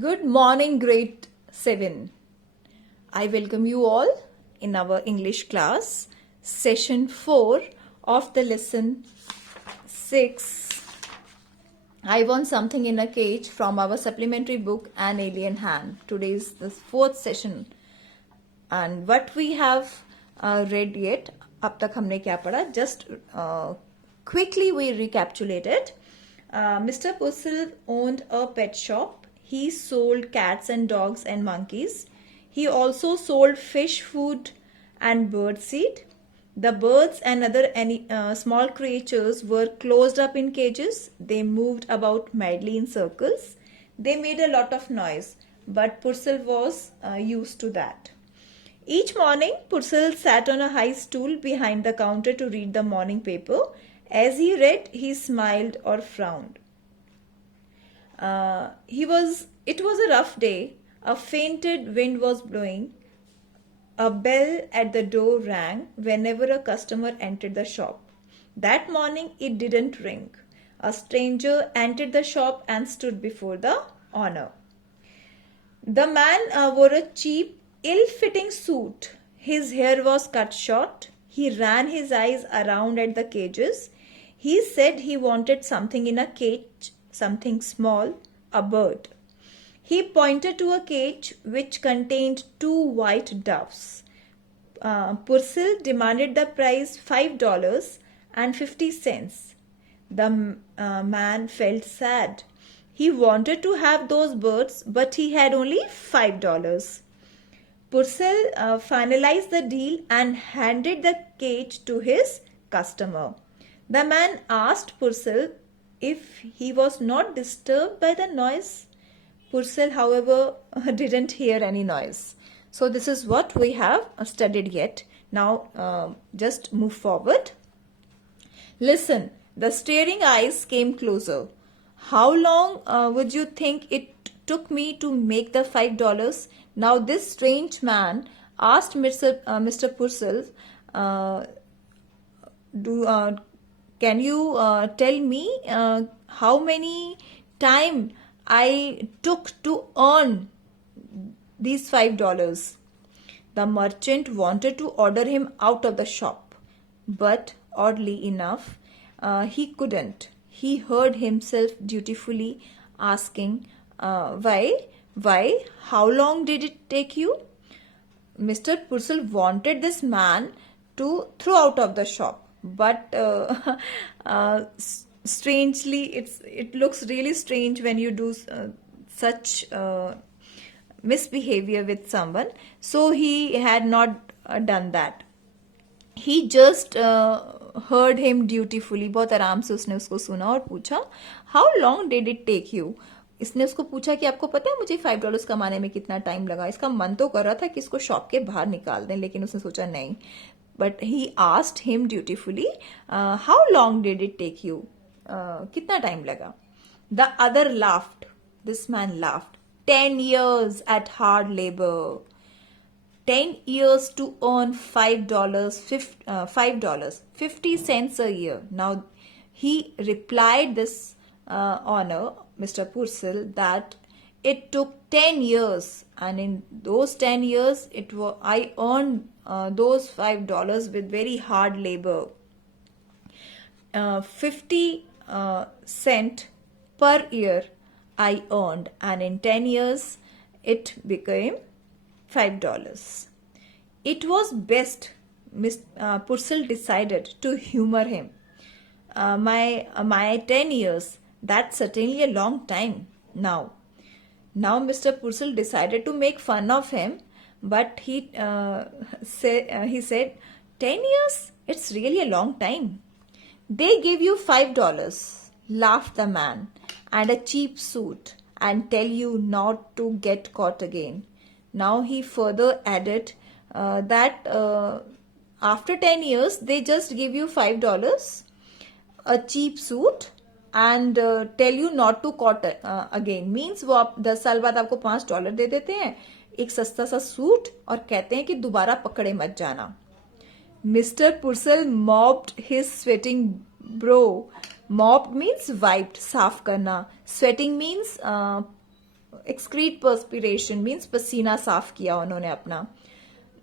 Good morning, grade 7. I welcome you all in our English class, session 4 of the lesson 6. I Want Something in a Cage from our supplementary book, An Alien Hand. Today is the 4th session. And what we have read yet, अब तक हमने क्या पढ़ा? Just quickly we recapitulated. Mr. Puzzle owned a pet shop. He sold cats and dogs and monkeys. He also sold fish food and bird seed. The birds and other small creatures were closed up in cages. They moved about madly in circles. They made a lot of noise, but Purcell was used to that. Each morning, Purcell sat on a high stool behind the counter to read the morning paper. As he read, he smiled or frowned. It was a rough day. A fainted wind was blowing. A bell at the door rang whenever a customer entered the shop. That morning it didn't ring. A stranger entered the shop and stood before the owner. The man wore a cheap, ill-fitting suit. His hair was cut short. He ran his eyes around at the cages. He said he wanted something in a cage, something small, a bird. He pointed to a cage which contained 2 white doves. Purcell demanded the price $5.50. The man felt sad. He wanted to have those birds, but he had only $5. Purcell finalized the deal and handed the cage to his customer. The man asked Purcell if he was not disturbed by the noise. Purcell, however, didn't hear any noise. So this is what we have studied yet. Now just move forward. Listen, the staring eyes came closer. How long would you think it took me to make the $5? Now this strange man asked Mr. Purcell, can you tell me how many time I took to earn these $5? The merchant wanted to order him out of the shop, but oddly enough, he couldn't. He heard himself dutifully asking, why, how long did it take you? Mr. Purcell wanted this man to throw out of the shop, but strangely, it looks really strange when you do such misbehavior with someone. So he had not done that. He just heard him dutifully. बहुत आराम से उसने उसको सुना और पूछा, how long did it take you? इसने उसको पूछा कि आपको पता है मुझे $5 कमाने में कितना टाइम लगा. इसका मन तो कर रहा था कि इसको शॉप के बाहर निकाल दें, लेकिन उसने सोचा नहीं. But he asked him dutifully, how long did it take you? कितना टाइम लगा? The other laughed. This man laughed. 10 years at hard labor. 10 years to earn $5, $50 a year. Now, he replied this honor, Mr. Purcell, that it took 10 years, and in those 10 years, I earned those $5 with very hard labor. 50 cent per year I earned, and in 10 years, it became $5. It was best, Purcell decided, to humor him. My 10 years, that's certainly a long time now. Now Mr. Purcell decided to make fun of him, but he said, 10 years? It's really a long time. They give you $5, laughed the man, and a cheap suit, and tell you not to get caught again. Now he further added that after 10 years, they just give you $5, a cheap suit, and tell you not to caught again. Means वो आप 10 साल बाद आपको $5 दे देते हैं, एक सस्ता सा सूट, और कहते हैं कि दोबारा पकड़े मत जाना. Mr. Purcell mopped his sweating brow. Mopped means wiped, साफ करना. Sweating means excrete perspiration means पसीना साफ किया उन्होंने अपना.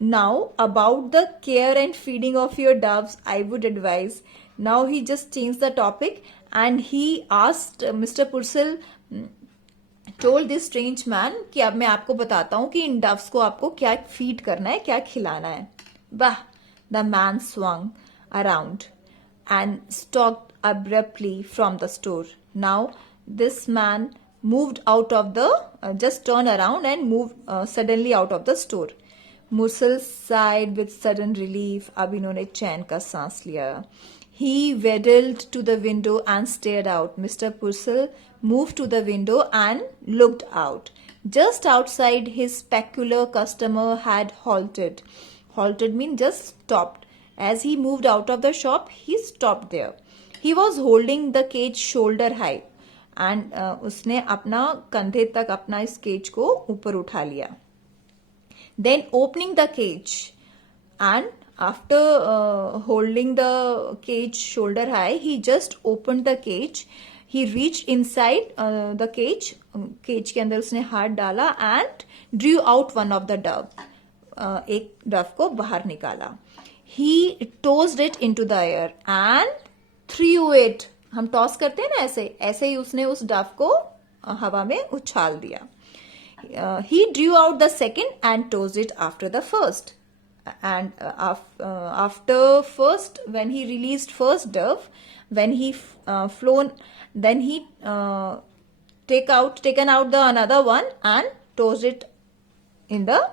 Now, about the care and feeding of your doves, I would advise. Now he just changed the topic and he asked Mr. Purcell told this strange man कि अब मैं आपको बताता हूँ कि इन doves को आपको क्या feed करना है, क्या खिलाना है. Bah, the man swung around and stalked abruptly from the store. Now, this man moved out of the, just turned around and moved suddenly out of the store. Mursal sighed with sudden relief. अब इन्होंने चैन का सांस लिया. He waddled to the window and stared out. Mr. Purcell moved to the window and looked out. Just outside, his peculiar customer had halted. Halted means just stopped. As he moved out of the shop, he stopped there. He was holding the cage shoulder high. And उसने अपना कंधे तक अपना इस cage को ऊपर उठा लिया. Then opening the cage and after holding the cage shoulder high, he just opened the cage. He reached inside the cage. Cage के अंदर उसने हाथ डाला and drew out one of the dove. एक dove को बाहर निकाला. He tossed it into the air and threw it. हम टॉस करते हैं ना ऐसे ही उसने उस dove को हवा में उछाल दिया. He drew out the second and tossed it after the first. And after first, when he released first dove, when he flown, then he taken out the another one and tossed it in the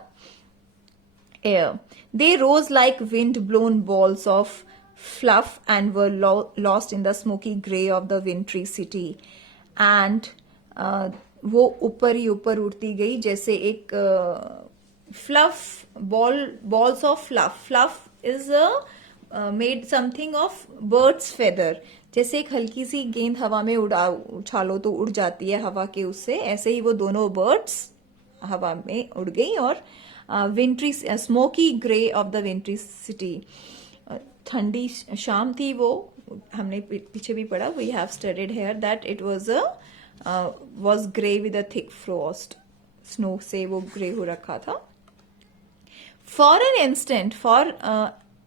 air. They rose like wind-blown balls of fluff and were lost in the smoky grey of the wintry city. And वो ऊपर ही ऊपर उड़ती गई जैसे एक fluff balls of fluff is made something of bird's feather. जैसे एक हल्की सी गेंद हवा में उछालो तो उड़ जाती है हवा के उससे, ऐसे ही वो दोनों birds हवा में उड़ गई और wintry smoky grey of the wintry city. ठंडी शाम थी वो, हमने पीछे भी पढ़ा. We have studied here that it was grey with a thick frost. Snow से वो grey हो रखा था. For an instant, for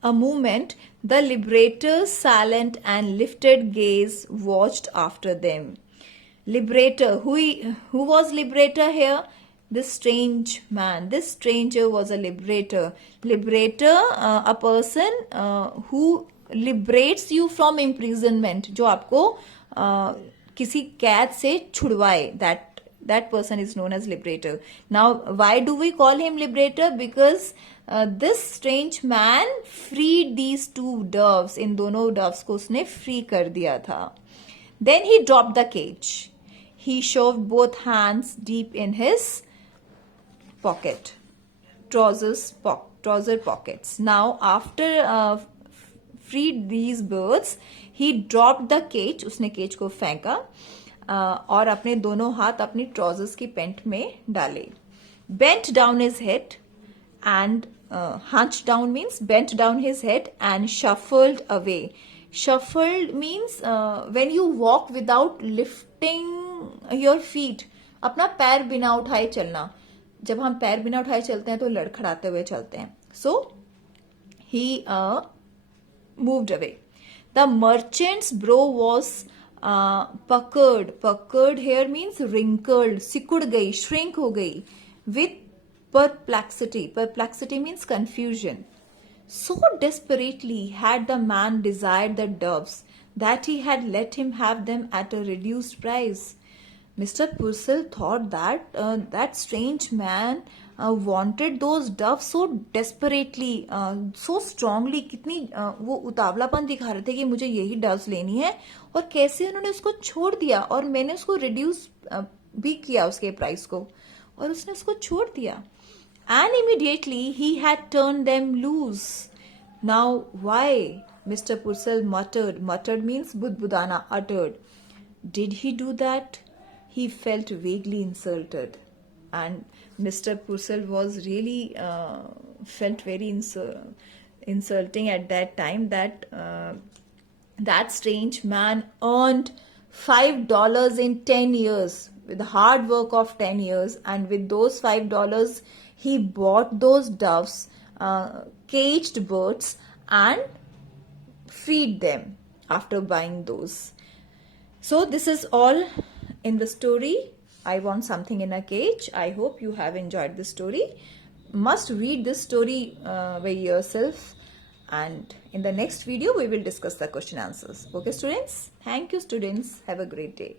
a moment, the liberator's silent and lifted gaze watched after them. Liberator, who was liberator here? This strange man. This stranger was a liberator. Liberator, a person who liberates you from imprisonment. जो आपको किसी कैद से छुड़वाए. That person is known as liberator. Now, why do we call him liberator? Because this strange man freed these two doves. इन दोनों doves को उसने free कर दिया था. Then he dropped the cage. He shoved both hands deep in his pocket, trouser pockets. Now, after freed these birds, he dropped the cage. उसने cage को फेंका और अपने दोनों हाथ अपनी ट्राउजर्स की पेंट में डाले. Bent down his head and hunched down means bent down his head and shuffled away. Shuffled means when you walk without lifting your feet. अपना पैर बिना उठाए चलना. जब हम पैर बिना उठाए चलते हैं तो लड़खड़ाते हुए चलते हैं. So he moved away. The merchant's brow was puckered. Puckered here means wrinkled, सिकुड़ गई, shrink हो गई. With perplexity. Perplexity means confusion. So desperately had the man desired the doves that he had let him have them at a reduced price. Mr. Purcell thought that that strange man wanted those doves so desperately, so strongly. कितनी वो उतावलापन दिखा रहे थे कि मुझे यही doves लेनी है, और कैसे उन्होंने उसको छोड़ दिया और मैंने उसको reduce भी किया उसके प्राइस को और उसने उसको छोड़ दिया. And immediately he had turned them loose. Now why? Mr. Purcell muttered. Muttered means budbudana, uttered. Did he do that? He felt vaguely insulted. And Mr. Purcell was really felt very insulting at that time that that strange man earned $5 in 10 years. with the hard work of 10 years, and with those $5 he bought those doves, caged birds, and feed them after buying those. So this is all in the story, I Want Something in a Cage. I hope you have enjoyed the story. Must read this story by yourself, and in the next video we will discuss the question answers. Okay students? Thank you students. Have a great day.